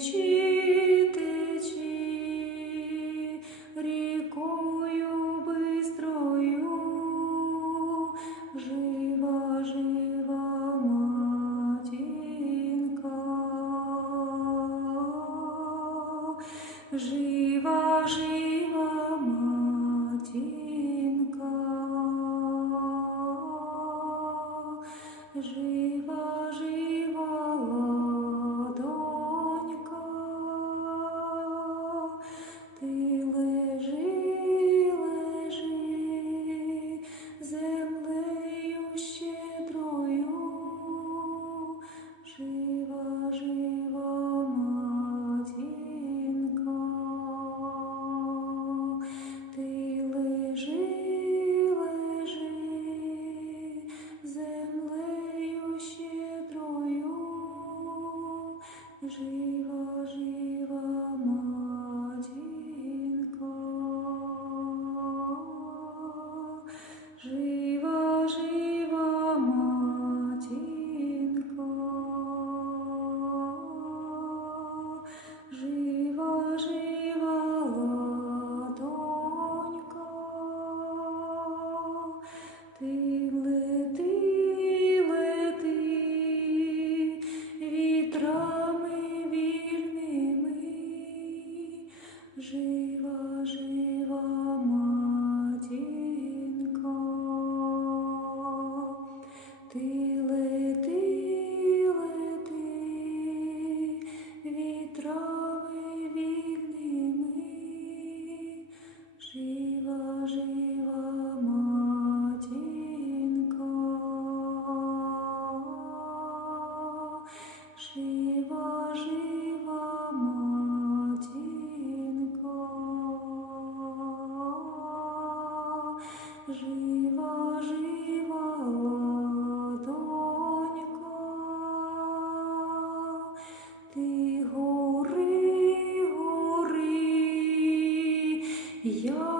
Течи, течи, рекою быстрою, жива, жива матинка, жива, жива матинка, жива. Я